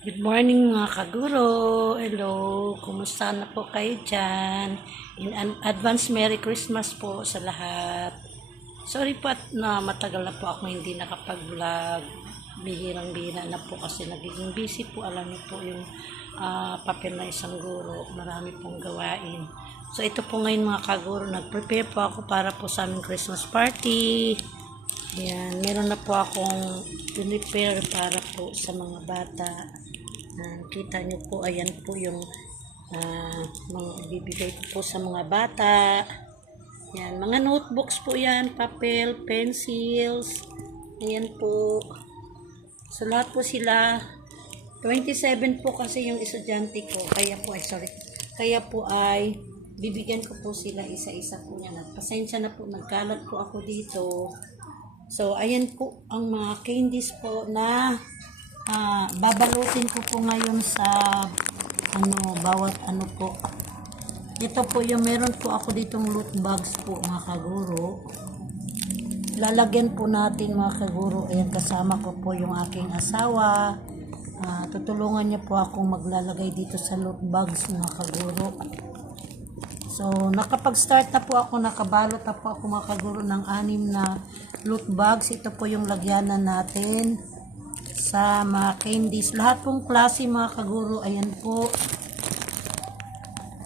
Good morning mga kaguro. Hello, kumusta na po kayo dyan? Advance Merry Christmas po sa lahat. Sorry po na matagal na po ako hindi nakapag-vlog. Bihirang-bihira na po kasi nagiging busy po. Alam niyo po yung papel na isang guro. Marami pong gawain. So ito po ngayon mga kaguro, nag-prepare po ako para po sa aming Christmas party. Yan, meron na po akong prepare para po sa mga bata. Kita nyo po, ayan po yung mga ibibigay ko po sa mga bata. Yan, mga notebooks po yan, papel, pencils. Ayan po. So, lahat po sila. 27 po kasi yung estudyante ko. Kaya po ay bibigyan ko po sila isa-isa po yan. Pasensya na po, nagkalat po ako dito. So, ayan po ang mga candies po na babalutin ko po ngayon sa bawat po. Ito po yung meron po ako ditong loot bags po mga kaguro. Lalagyan po natin mga kaguro. Ayan, kasama ko po yung aking asawa. Tutulungan niya po akong maglalagay dito sa loot bags mga kaguro. So, nakapag-start na po ako, nakabalot na po ako mga kaguro ng 6 na loot bags. Ito po yung lagyanan natin sa mga candies. Lahat pong klase mga kaguro, ayan po.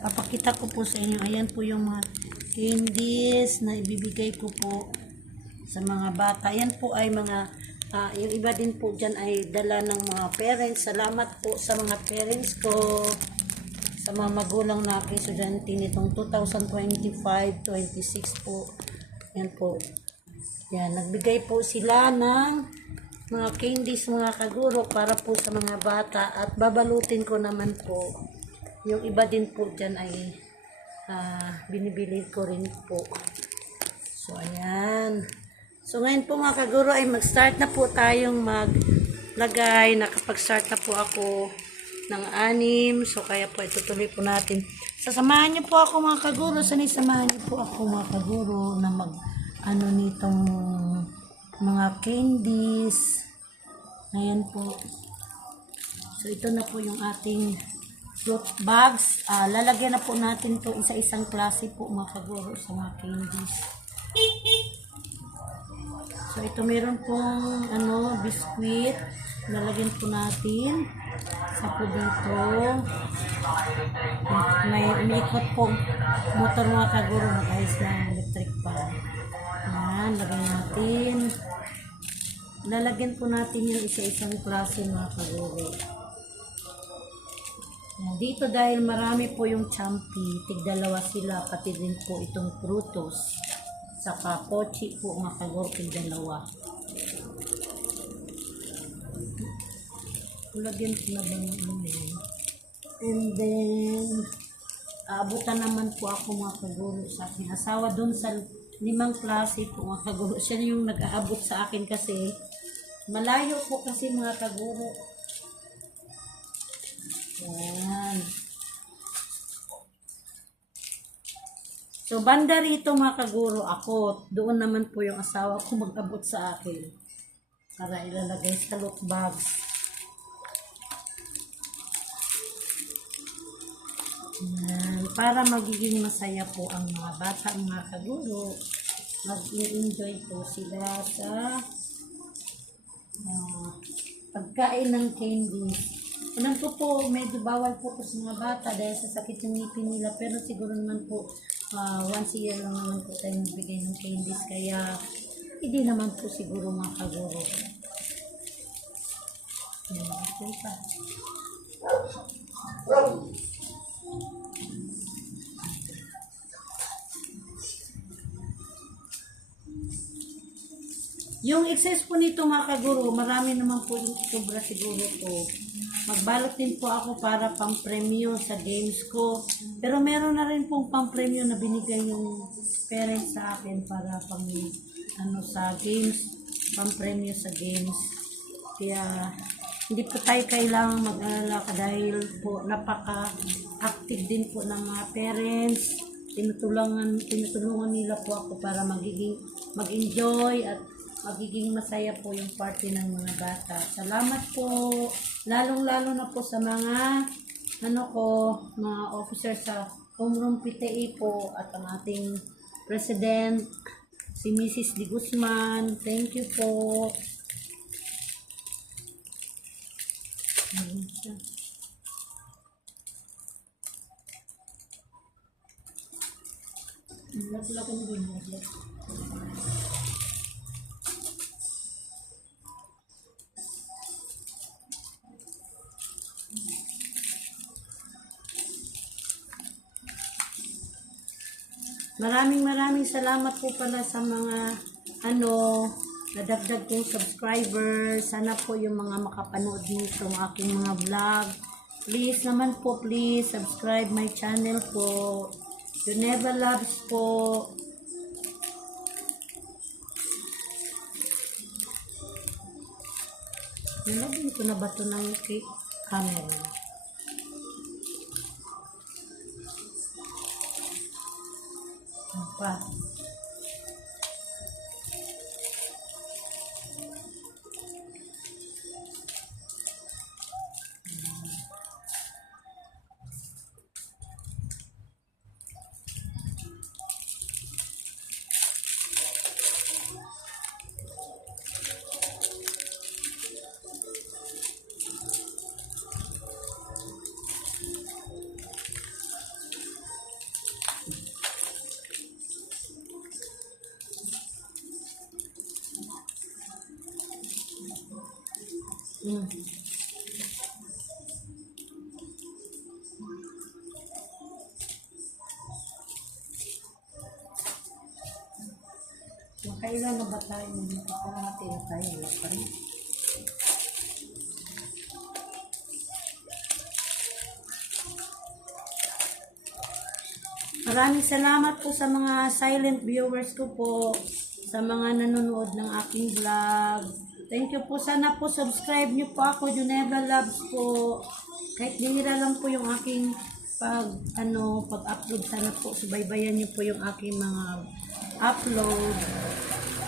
Papakita ko po sa inyo. Ayan po yung mga candies na ibibigay ko po sa mga bata. Ayan po ay mga, yung iba din po dyan ay dala ng mga parents. Salamat po sa mga parents ko, sa mga magulang na aking estudyante nitong 2025-26 po. Yan po. Yan, nagbigay po sila ng mga candies mga kaguro para po sa mga bata at babalutin ko naman po. Yung iba din po dyan ay binibili ko rin po. So, ayan. So, ngayon po mga kaguro ay mag-start na po tayong maglagay. Nakapag-start na po ako ng 6. So, kaya po itutuloy po natin. Sasamahan niyo po ako mga kaguro. Samahan niyo po ako mga kaguro na nitong mga candies. Ayan po. So, ito na po yung ating loot bags. Lalagyan na po natin to isa-isang klase po mga kaguro sa mga candies. So, ito meron pong biskuit. Lalagyan po natin. Sa po dito. May umiikot po motor mga kaguro. Mag-ayos ng electric pa. Ayan, lagyan natin. Lalagyan po natin yung isa-isang klase mga kaguro. Dito dahil marami po yung champi, tig-2 sila, pati din po itong frutos. Saka pochi po mga kaguro, tig-2. Lagyan ko na ba yung and then, aabutan naman po ako mga kaguro sa aking asawa dun sa 5 klase po mga kaguro. Siya yung nag-aabot sa akin kasi malayo po kasi mga kaguro. Ayan. So, banda rito mga kaguro ako. Doon naman po yung asawa ko mag-abot sa akin para ilalagay sa loot bags. Ayan. Para magiging masaya po ang mga bata, mga kaguro. Mag-enjoy po sila sa pagkain ng candy. Alam ko po, medyo bawal po sa mga bata dahil sa sakit yung ngipin nila. Pero siguro naman po, once a year lang naman po tayo magbigay ng candies. Kaya, hindi naman po siguro mga kaguro. Okay pa. Yung excess po nito mga kaguro, marami naman po yung sobra siguro po. Magbalot din po ako para pang-premyo sa games ko. Pero meron na rin pong pang-premyo na binigay yung parents sa akin para sa games, pang-premyo sa games. Kaya hindi po tayo kailangang mag-alala dahil po napaka-active din po ng mga parents. Tinutulungan nila po ako para mag-enjoy at magiging masaya po yung party ng mga bata. Salamat po, lalong-lalo na po sa mga mga officer sa Homeroom PTE po at ang ating President, si Mrs. De Guzman. Thank you po. Maraming salamat po pala sa mga nadagdag kong subscribers. Sana po yung mga makapanood nito ng aking mga vlog. Please naman po, please subscribe my channel po. Juneva Loves po. Nalagyan ko na ba ito ng camera? Pa. Makailan na ba tayo? Parati na tayo. Wala pa rin. Maraming salamat po sa mga silent viewers ko po. Sa mga nanonood ng aking vlog. Thank you po. Sana po subscribe niyo po ako. Juneva Loves po. Kahit dinira lang po yung aking pag-upload. Sana po subaybayan niyo po yung aking mga upload.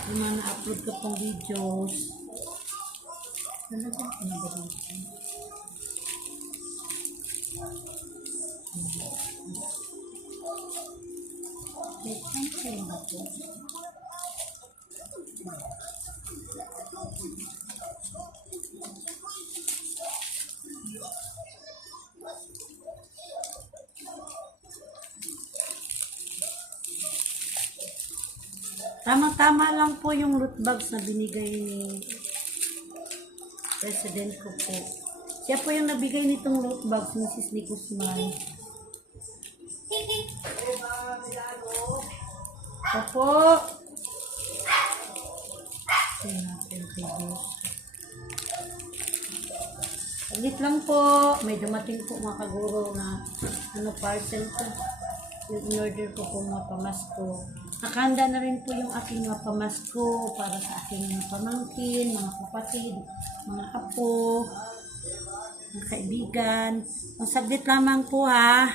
Yung mga na-upload ko pong videos. Nalagyan ko na ba dito? Wait, saan ba po? Tama-tama lang po yung loot bags na binigay ni President ko po. Siya po yung nabigay nitong loot bags, Mrs. De Guzman. Opo. Saglit lang po. May dumating po mga kaguro na parcel ko. Yung in-order ko po mga pamasko. Nakahanda na rin po yung aking mga pamasko para sa aking mga pamangkin, mga kapatid, mga apo, mga kaibigan. Ang saglit lamang po ha.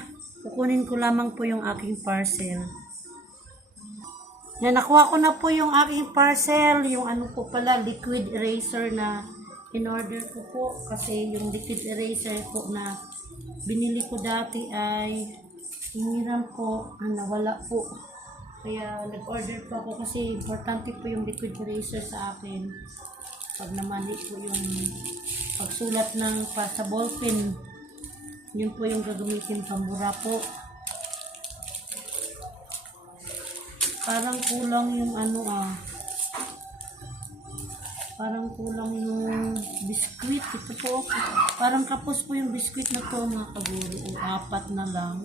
Kukunin ko lamang po yung aking parcel. Nakuha ko na po yung aking parcel. Yung po pala, liquid eraser na in-order ko po. Kasi yung liquid eraser po na binili ko dati ay hiniram po. Nawala po. Kaya nag-order po ako kasi importante po yung liquid eraser sa akin. Pag namali po yung pagsulat ng sa ballpen, yun po yung gagamitin pambura po. Parang kulang yung parang kulang yung biskwit. Ito po, parang kapos po yung biskwit na to mga kaguro. O 4 na lang.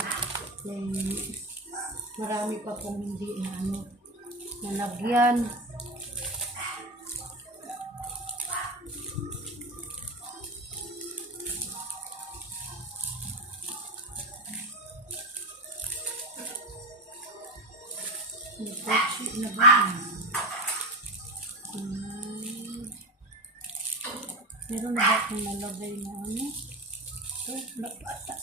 Marami pa pong hindi nalagyan. Nagpotsi na ba? Meron na ba akong nalagay na napata.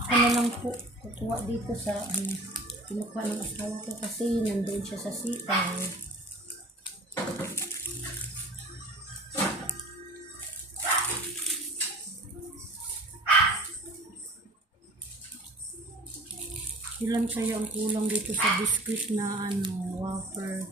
Ako na lang po kukuha dito sa Kinukuha ng asawa ko kasi nandun siya sa sitaw. Ilan kaya ang kulang dito sa biscuit na wafer?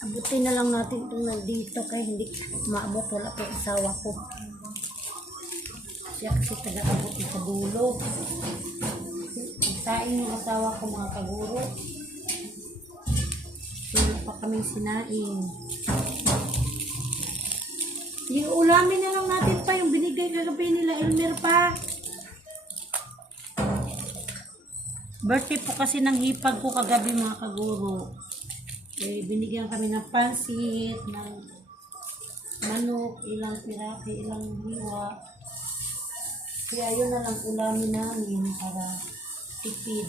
Abutin na lang natin itong nandito kaya hindi maabot. Wala po yung asawa ko. Siya kasi taga-abot sa dulo. Nagsaing yung asawa ko mga kaguro. Wala pa kaming sinaing. Yung ulamin na lang natin pa yung binigay kagabi nila Elmer pa. Birthday po kasi ng hipag ko kagabi mga kaguro. Binigyan kami ng pansit, ng manok, ilang pirate, ilang hiwa. Kaya yun na lang ulamin namin para tipid.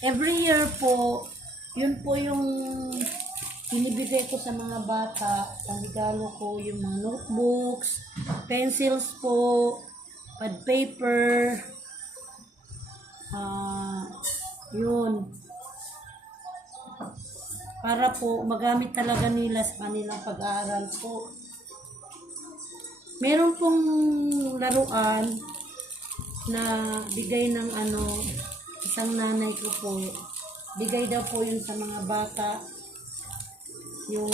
Every year po, yun po yung binibigay ko sa mga bata. Panigalo ko yung mga notebooks, pencils po, pad paper, yun. Para po magamit talaga nila sa kanilang pag-aaral po. Meron pong laruan na bigay ng isang nanay ko po. Bigay daw po yun sa mga bata yung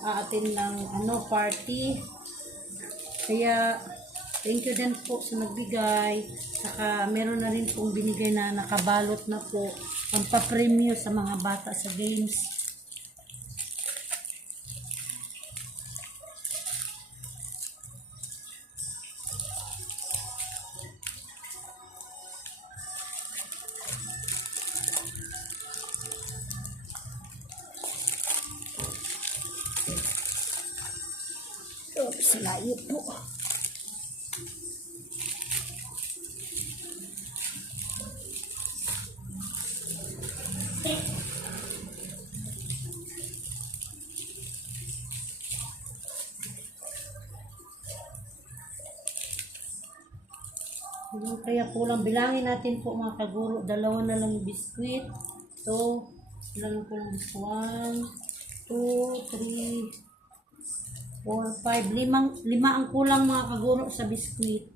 aatin ng party. Kaya thank you din po sa nagbigay. Saka meron na rin pong binigay na nakabalot na po ang pa-premyo sa mga bata sa games. Salayo po. Kaya kulang. Bilangin natin po mga kaguro. 2 na lang yung biskuit. So, ilan po lang biskuit? 1, 2, 3, 4, 5, 5 ang kulang mga kaguro sa biskuit.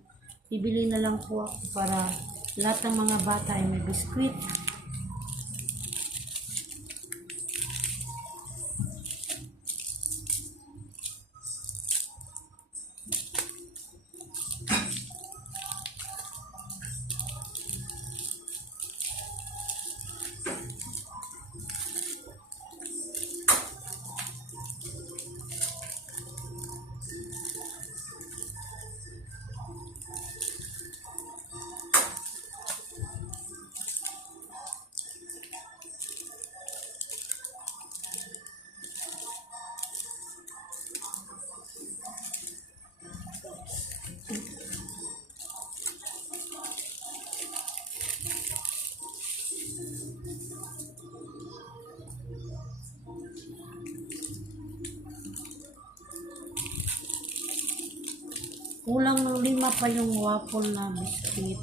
Bibili na lang po ako para lahat ng mga bata ay may biskuit. Kulang ng 5 pa yung waffle na biscuit.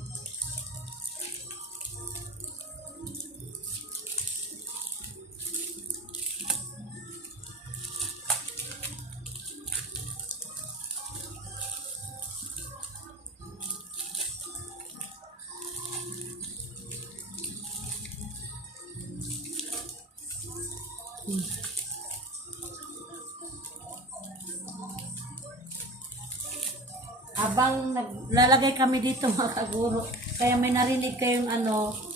Habang naglalagay kami dito mga kaguro, kaya may narinig kayong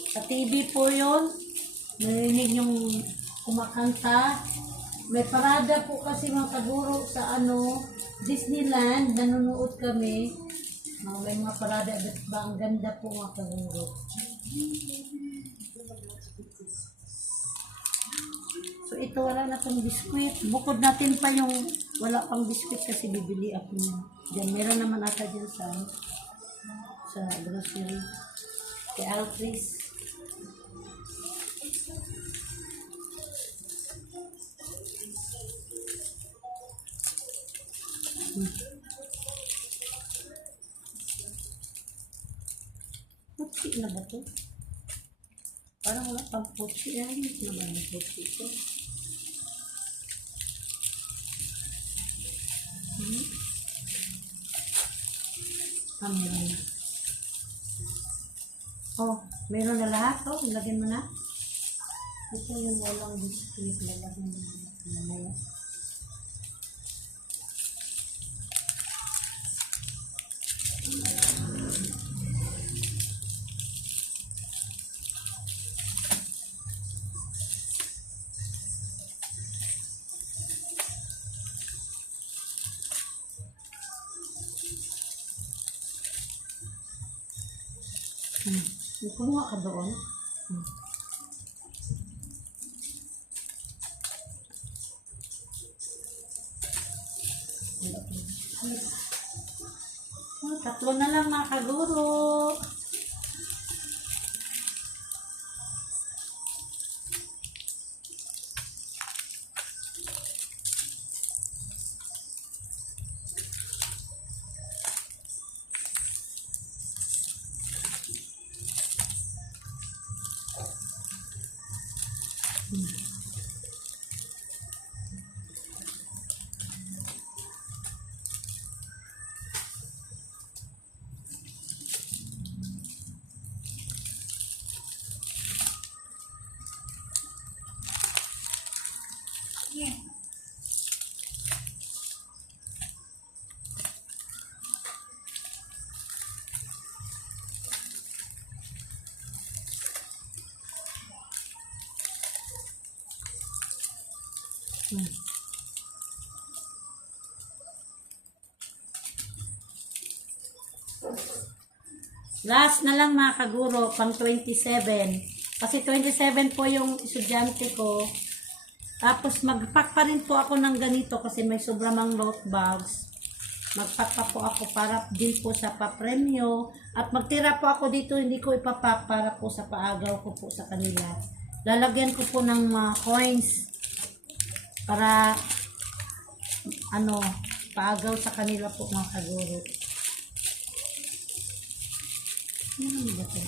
sa TV po yun, narinig yung kumakanta. May parada po kasi mga kaguro sa Disneyland. Nanonood kami. May mga parada. Ba, ang ganda po mga kaguro. So ito wala na pang biskwit. Bukod natin pa yung wala pang biskwit kasi bibili ako niya. Diyan, meron naman ata dyan sa grocery. Kay Alfris. Putsi na ba ito? Parang wala pang putsi. Ay, hindi naman ang putsi ito. Meron na. Oh, meron na lahat. Oh, ilagyan mo na. Ito yung walang biscuit. Lalagyan mo na. Mamaya. Kumuha ka doon. Tatlo na lang mga kaguro. Yeah. Last na lang mga kaguro, pang 27. Kasi 27 po yung estudyante ko. Tapos mag-pack pa rin po ako ng ganito kasi may sobramang load bags. Mag-pack pa po ako para din po sa papremyo. At magtira po ako dito, hindi ko ipapack para po sa paagaw ko po sa kanila. Lalagyan ko po ng mga coins para paagaw sa kanila po mga kaguro. Ano ba ito?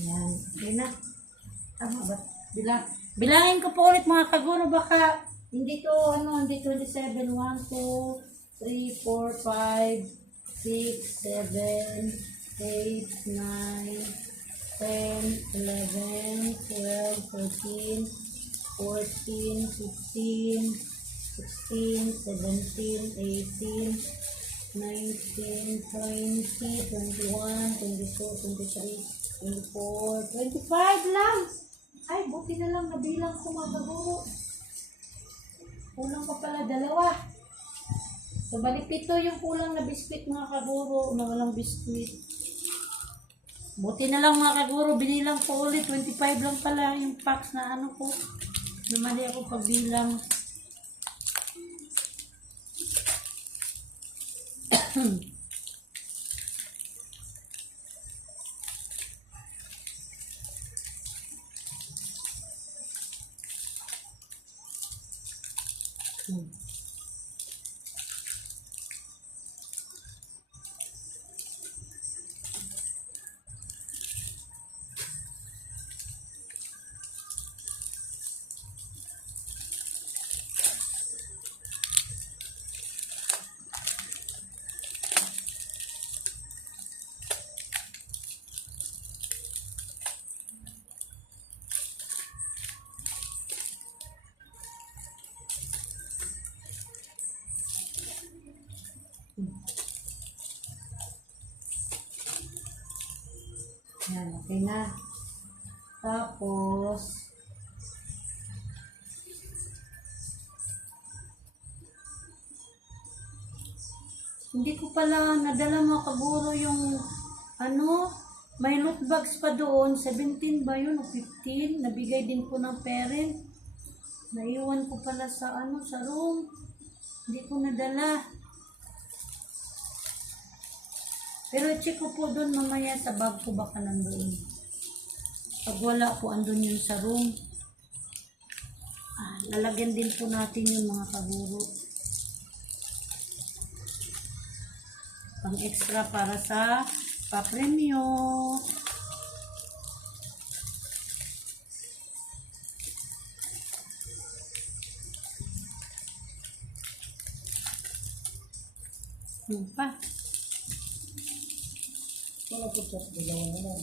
Yan. Okay na. Tama ba? Bilangin ko po ulit mga kaguro. Baka hindi to, hindi 27. 1, 2, 3, 4, 5, 6, 7, 8, 9, 10, 11, 12, 13, 14, 15, 16, 17, 18, 19, 20, 21, 22, 23, 24, 25 lang. Ay, buti na lang nabilang ko mga kaguro. Kulang pa pala 2. So, bali 7 yung kulang na biskuit mga kaguro. Na walang biskuit. Buti na lang mga kaguro. Binilang ko ulit. 25 lang pala yung packs na ko. Namali ako pagbilang. Yan, okay na. Tapos, hindi ko pala nadala mga kaguro yung may loot bags pa doon. 17 ba yun o 15? Nabigay din po ng parent. Naiwan ko pala sa sa room. Hindi ko nadala. Pero check ko po doon mamaya sa bag ko baka nandoon. Pag wala po andun yun sa room. Lalagyan din po natin yung mga kaguro. Pang extra para sa pa-premyo. Pa. Wala po sa dalawang na lang.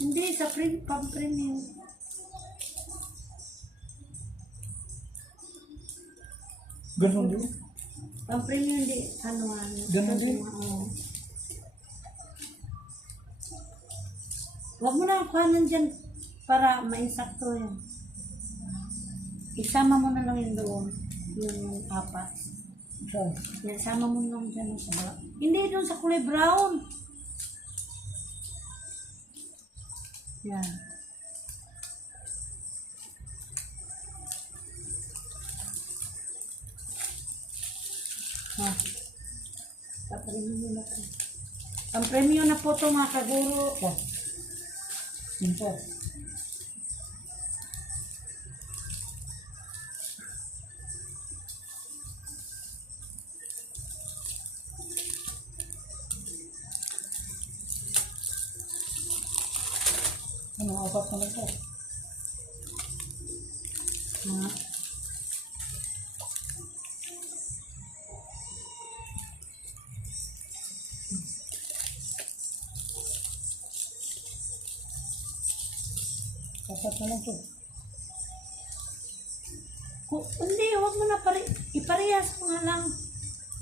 Hindi, sa pang-premyo. Ganun din? Pang-premyo hindi, Ganun din? Huwag mo na kuhanan dyan para mainsakto yun. Isama mo na lang yun doon. Yung apat. Saan? Isama mo lang dyan sa baba. Hindi, doon sa kulay brown. Yan. Papremyo na po. Ang premyo na po ito mga kaguro. Simpa. Apat na lang po. Apat na lang po. Hindi, huwag mo na iparehas mo nga lang.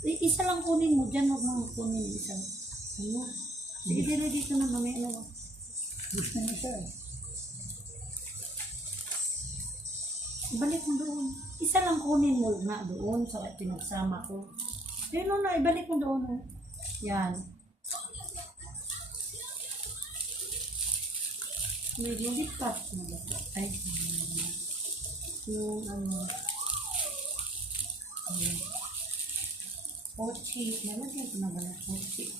Isa lang kunin mo dyan, huwag mo kunin isang. Sige, dito na mamaya na. Gusto niya siya eh. Ibalik mo doon. Isa lang kunin mo na doon sa pinagsama ko. Yun na, ibalik mo doon. Yan. May lipat mo ba? Ay, yung pochi. Nalagyan ko na ba na pochi?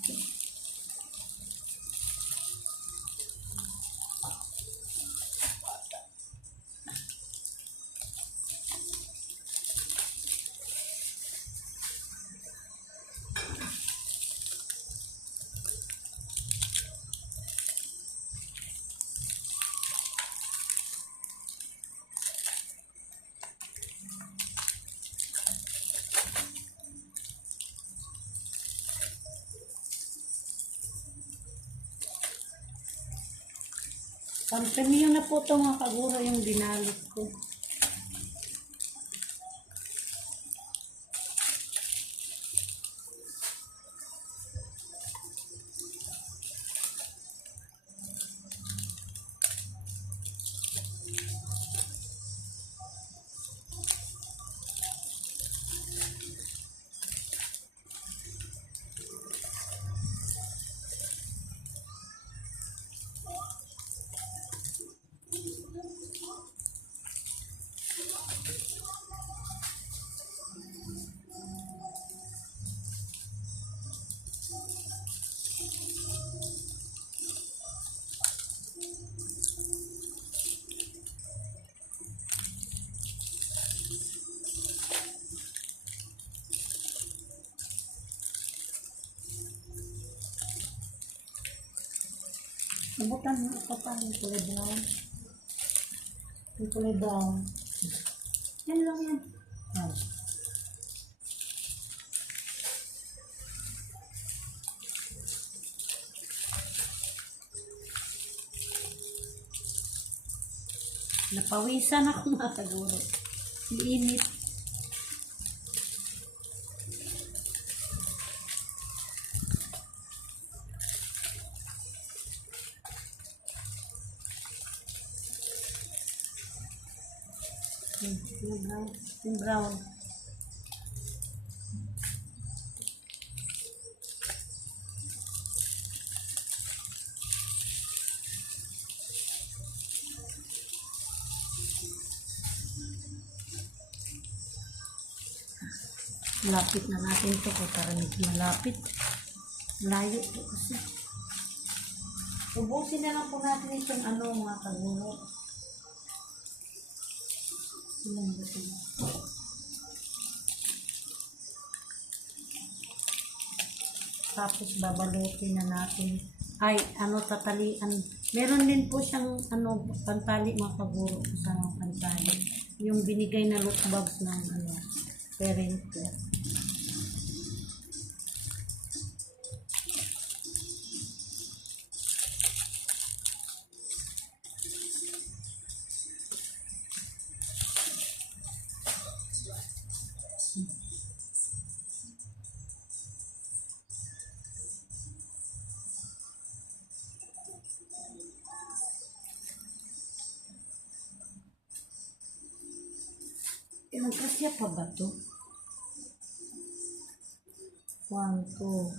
Pang-premyo na po ito mga kaguro yung binalot ko. Nabutan mo ito pa yung kulay brown. Yung kulay brown. Yan lang yan. Yan. Napawisan ako mga kaguro. Iinit. Yung brown. Yung brown. Lapit na natin ito po para medyo malapit. Layo po kasi. Ubusin na lang po natin itong ano mga kaguro. Ilan ba ito? Tapos babalutin na natin. Ay, ano tatalian. Meron din po siyang ano, pantali mga kaguro sa pantali. Yung binigay na loot bags ng ano, parent ko. Magkasya pa ba to? 1, 2,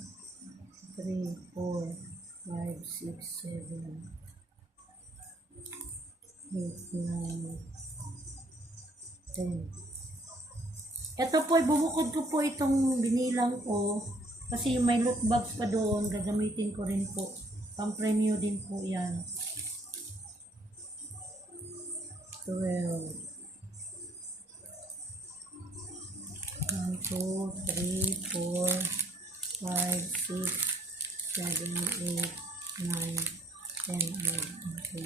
3, 4, 5, 6, 7, 8, 9, 10. Ito po, bubukod ko po itong binilang ko. Kasi may loot bags pa doon. Gagamitin ko rin po. Pang-premyo din po yan. 12. 1, 2, 3, 4, 5, 6, 7, 8, 9, 10, 11, 12.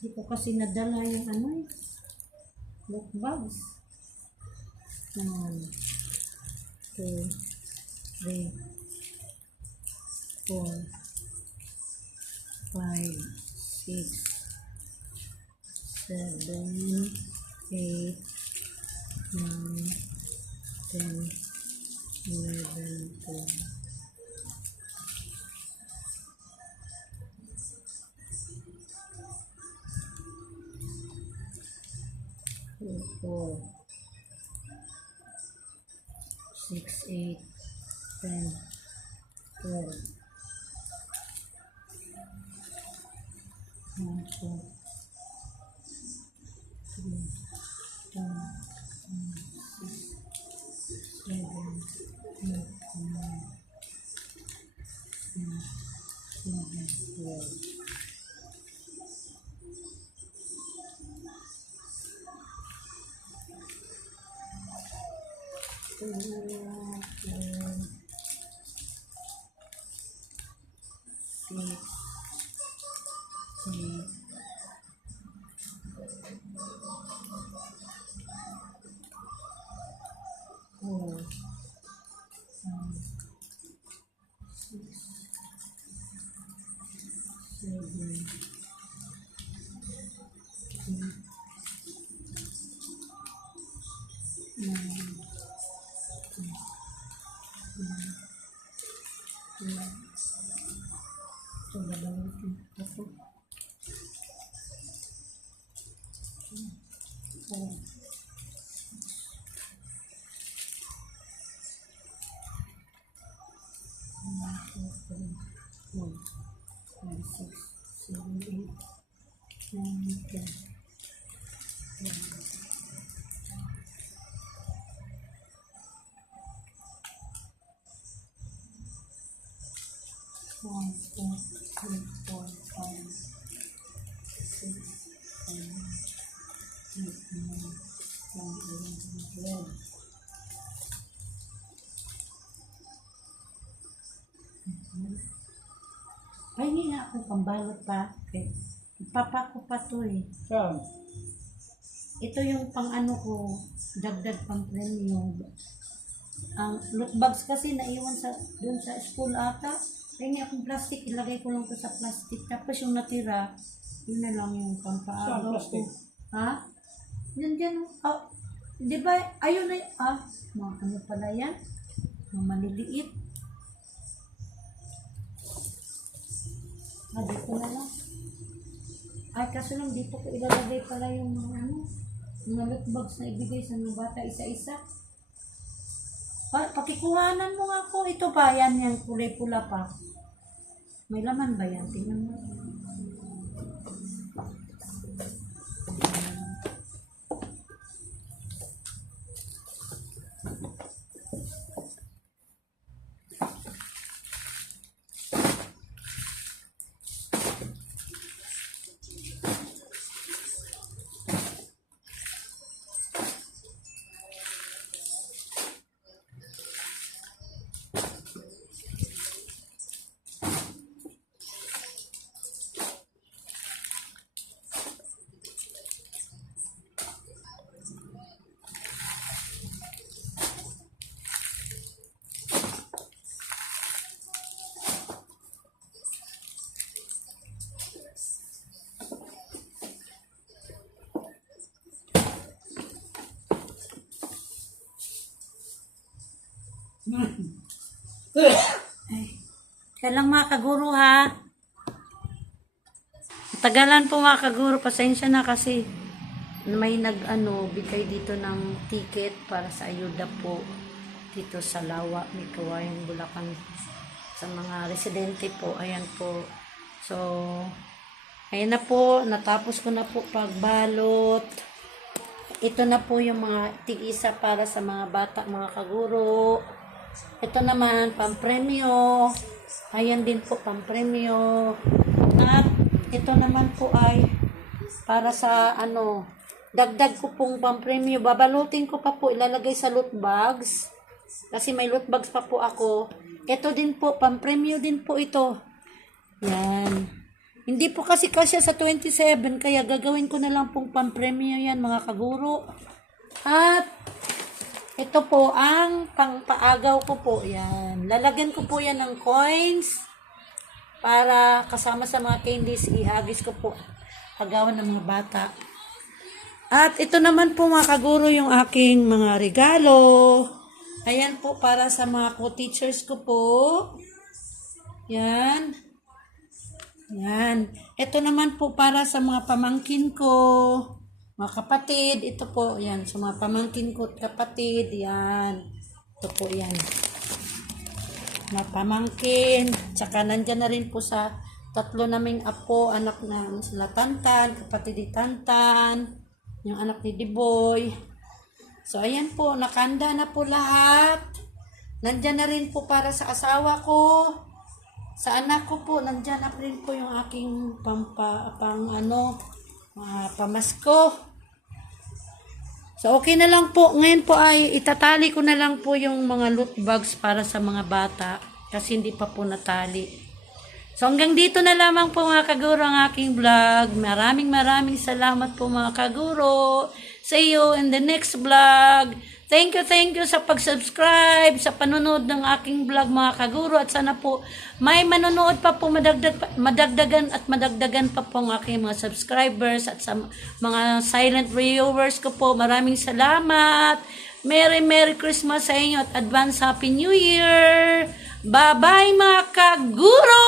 Hindi ko kasi nadala yung ano eh. Look bags. 1, 2, 3, 4, 5, 6, 7, 8, 9, 10, 11, 12. Four, 6, 8, 10, 12. 1, 2, 3, 4, 5, 6, 7, 8, 9, 10, 11, 12. One, two, three, 4, 5, 6, 7, 8, 9, 10, 11, 12. Ay, hindi nga ako pambalot pa. Okay. Papa ko pa to eh. Saan? Ito yung pang ano ko, dagdag pang premium. Ang loot bags kasi naiwan sa doon sa school ata. Kaya nga akong plastic, ilagay ko lang to sa plastic. Tapos yung natira, yun na lang yung Saan pampaagaw plastic? ko. Ha? Yan dyan. Oh, di ba? Ayun na mga ano pala yan? Mga maliliit. Dito na lang. Ay, kaso lang dito ko ilalagay pala yung mga mga loot bags na ibigay sa mga bata isa-isa. Pakikuhanan mo nga po. Ito ba? Yan, kulay pula pa. May laman ba yan? Tingnan mo. Ay, kaya lang mga kaguro ha. Tagalan po mga kaguro, pasensya na kasi may bigay dito ng ticket para sa ayuda po dito sa Lawa, may Kawayan, Bulacan sa mga residente po. Ayan po. So, ayan na po, natapos ko na po pagbalot. Ito na po yung mga tig-isa para sa mga bata, mga kaguro. Ito naman, pampremyo. Ayan din po, pampremyo. At ito naman po ay para sa dagdag ko pong pampremyo. Babalutin ko pa po, ilalagay sa loot bags. Kasi may loot bags pa po ako. Ito din po, pampremyo din po ito. Yan. Hindi po kasi kasya sa 27, kaya gagawin ko na lang pong pampremyo yan, mga kaguro. At ito po ang pangpaagaw ko po. Yan. Lalagyan ko po yan ng coins para kasama sa mga candies. Ihagis ko po. Pagawan ng mga bata. At ito naman po mga kaguro yung aking mga regalo. Ayan po para sa mga co-teachers ko po. Yan. Yan. Ito naman po para sa mga pamangkin ko. Mga kapatid, ito po, yan, sa mga pamangkin ko at kapatid, yan. Ito po, yan. Mga pamangkin, tsaka nandyan na rin po sa tatlo naming apo, anak na sila Tantan, kapatid ni Tantan, yung anak ni Diboy. So, ayan po, nakanda na po lahat. Nandyan na rin po para sa asawa ko. Sa anak ko po, nandyan na rin po yung aking pamasko. So, okay na lang po. Ngayon po ay itatali ko na lang po yung mga loot bags para sa mga bata. Kasi hindi pa po natali. So, hanggang dito na lamang po mga kaguro ang aking vlog. Maraming salamat po mga kaguro. See you in the next vlog. Thank you sa pag-subscribe, sa panonood ng aking vlog mga kaguro. At sana po may manonood pa po, madagdagan pa po ang aking mga subscribers. At sa mga silent viewers ko po, maraming salamat. Merry Christmas sa inyo at advance Happy New Year. Bye-bye mga kaguro!